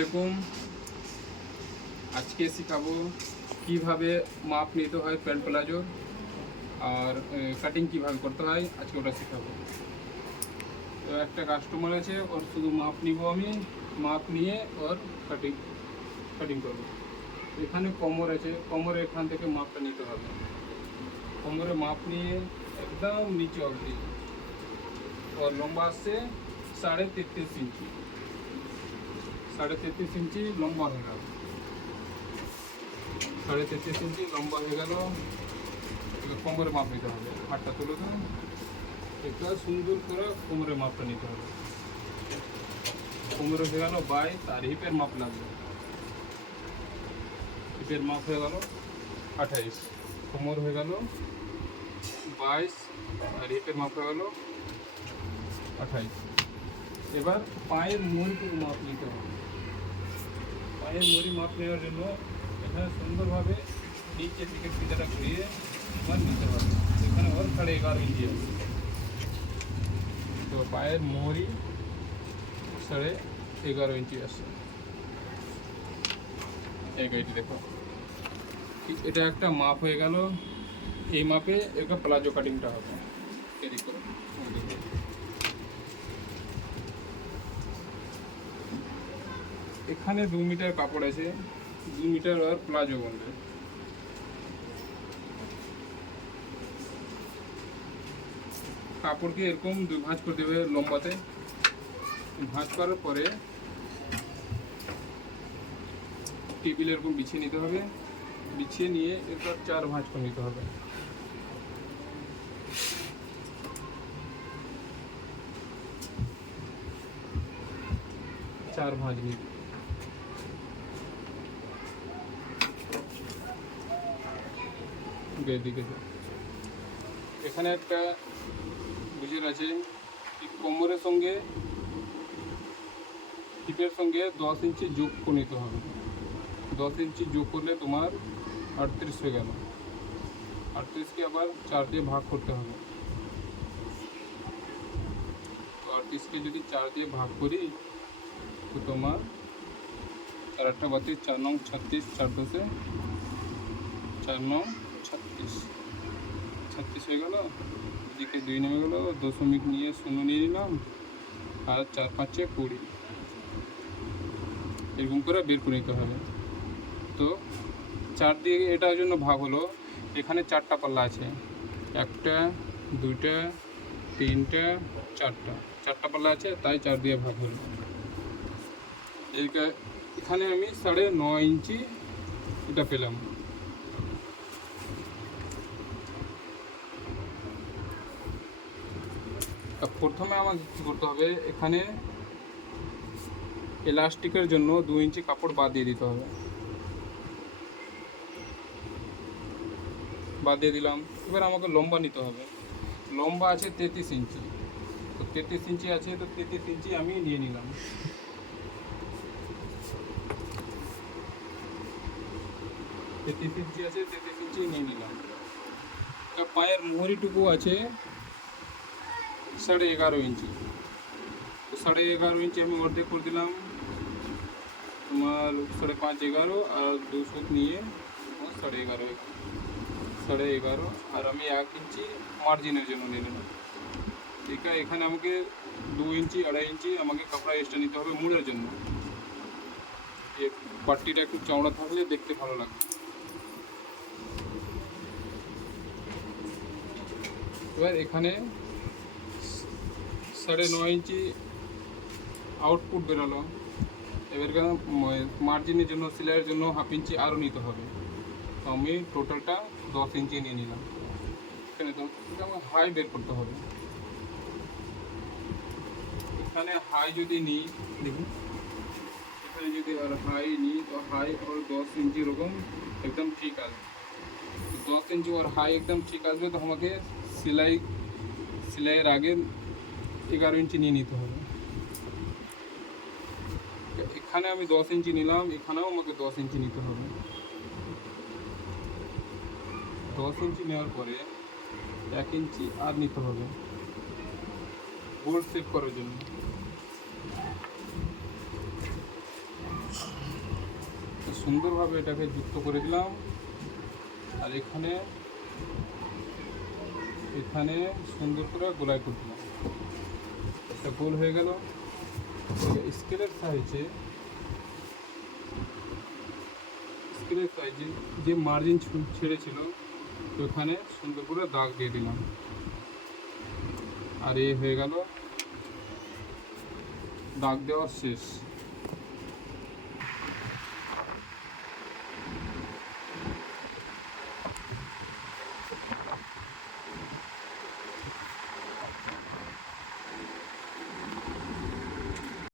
আলাইকুম। আজকে শেখাবো কিভাবে মাপ নিতে হয় প্যান্ট প্লাজোর আর কাটিং কিভাবে করতে হয়, আজকে ওটা শেখাবো। তো একটা কাস্টমার আছে, ওর শুধু মাপ নিব আমি, মাপ নিয়ে ওর কাটিং করবো। এখানে কোমর আছে, কোমরে এখান থেকে মাপটা নিতে হবে। কোমরে মাপ নিয়ে একদম নিচে অবধি ওর লম্বা আসছে 33.5 ইঞ্চি। 33.5 ইঞ্চি লম্বা হয়ে গেল। 33.5 ইঞ্চি লম্বা হয়ে গেল। এবার কোমরে মাপ নিতে হবে। হাতটা তুলে দেন, একটা সুন্দর করে কোমরে মাপটা নিতে হবে। কোমরে হয়ে গেল 22, আর হিপের মাপ লাগবে। হিপের মাপ হয়ে গেল 28। কোমর হয়ে গেল 22, আর হিপের মাপ হয়ে গেল 28। এবার পায়ের মুড়িটুকু মাপ নিতে হবে। পায়ের মুড়ি মাপ নেওয়ার জন্য এখানে সুন্দরভাবে নিচের দিকে ফিতাটা ঘুরিয়ে মাপ নিতে হবে। এখানে ওর 11.5 ইঞ্চি আছে। তো পায়ের মুড়ি 11.5 ইঞ্চি আছে। এই গাড়িটি দেখো, এটা একটা মাপ হয়ে গেল। এই মাপে একটা প্লাজো কাটিংটা হবে। এদিক করে এখানে 2 মিটার কাপড় আছে, 2 মিটার আর প্লাজো বলবে। কাপড়কে এরকম 2 ভাঁজ করে দেবে লম্বাতে। ভাঁজ করার পরে টেবিল এরকম বিছিয়ে নিতে হবে। বিছিয়ে নিয়ে এরপর 4 ভাঁজ করে নিতে হবে। চার ভাঁজ নিতে দিকে। এখানে একটা বুঝের আছে, কোমরের সঙ্গে হিপের সঙ্গে 10 ইঞ্চি যোগ করে নিতে হবে। 10 ইঞ্চি যোগ করলে তোমার 38 হয়ে গেল। 38কে আবার 4 দিয়ে ভাগ করতে হবে। তো 38কে যদি 4 দিয়ে ভাগ করি তো তোমার 4 বাতি 4 নং 36, 4 10 4 নং 36 হয়ে গেল। এদিকে 2 নেমে গেল, দশমিক নিয়ে 0 নিয়ে নিলাম, আর 4 5 20 এরকম করে বের করে নিতে হবে। তো 4 দিয়ে এটার জন্য ভাগ হলো। এখানে 4টা পাল্লা আছে, 1টা 2টা 3টা 4টা পাল্লা আছে, তাই 4 দিয়ে ভাগ হলো। এখানে আমি 9.5 ইঞ্চি এটা পেলাম। প্রথমে আমাকে কী করতে হবে, এখানে এলাস্টিকের জন্য 2 ইঞ্চি কাপড় বাদ দিয়ে দিতে হবে। বাদ দিয়ে দিলাম। এবার আমাকে লম্বা নিতে হবে। লম্বা আছে 33 ইঞ্চি। তো 33 ইঞ্চি আছে, তো 33 ইঞ্চি আমি নিয়ে নিলাম। ইঞ্চি আছে, 33 ইঞ্চি নিয়ে নিলাম। পায়ের মোহরিটুকু আছে 11.5 ইঞ্চি। তো 11.5 ইঞ্চি আমি অর্ধেক করে দিলাম। তোমার 5.5 11, আর 2 সুত নিয়ে 11.5, আর আমি 1 ইঞ্চি মার্জিনের জন্য নিয়ে নিলাম। ঠিক আছে, এখানে আমাকে 2 ইঞ্চি 2.5 ইঞ্চি আমাকে কাপড়া এক্সট্রা নিতে হবে মুড়ের জন্য। এই পাট্টিটা একটু চওড়া থাকলে দেখতে ভালো লাগে। এবার এখানে 9.5 ইঞ্চি আউটপুট বেরোলো। এবার মার্জিনের জন্য, সেলাইয়ের জন্য 1/2 ইঞ্চি আরও নিতে হবে। তো আমি টোটালটা 10 ইঞ্চি নিয়ে নিলাম। এখানে আমার হাই বের করতে হবে। এখানে হাই যদি নিই, দেখুন এখানে যদি আর হাই নিই, তো হাই ওর 10 ইঞ্চি এরকম একদম ঠিক আসবে। 10 ইঞ্চি ওর হাই একদম ঠিক আসবে। তো আমাকে সেলাইয়ের আগে 11 ইঞ্চি নিয়ে নিতে হবে। এখানে আমি 10 ইঞ্চি নিলাম, এখানেও আমাকে 10 ইঞ্চি নিতে হবে। 10 ইঞ্চি নেওয়ার পরে 1 ইঞ্চি আর নিতে হবে বোল্ট সেট করার জন্য। সুন্দরভাবে এটাকে যুক্ত করে দিলাম। আর এখানে এখানে সুন্দর করে গোলাই করে দিলাম। এটা গোল হয়ে গেল। স্কেলের সাহায্যে যে মার্জিন ছেড়েছিল ওখানে সুন্দর করে দাগ দিয়ে দিলাম। আর হয়ে গেল দাগ দেওয়া শেষ।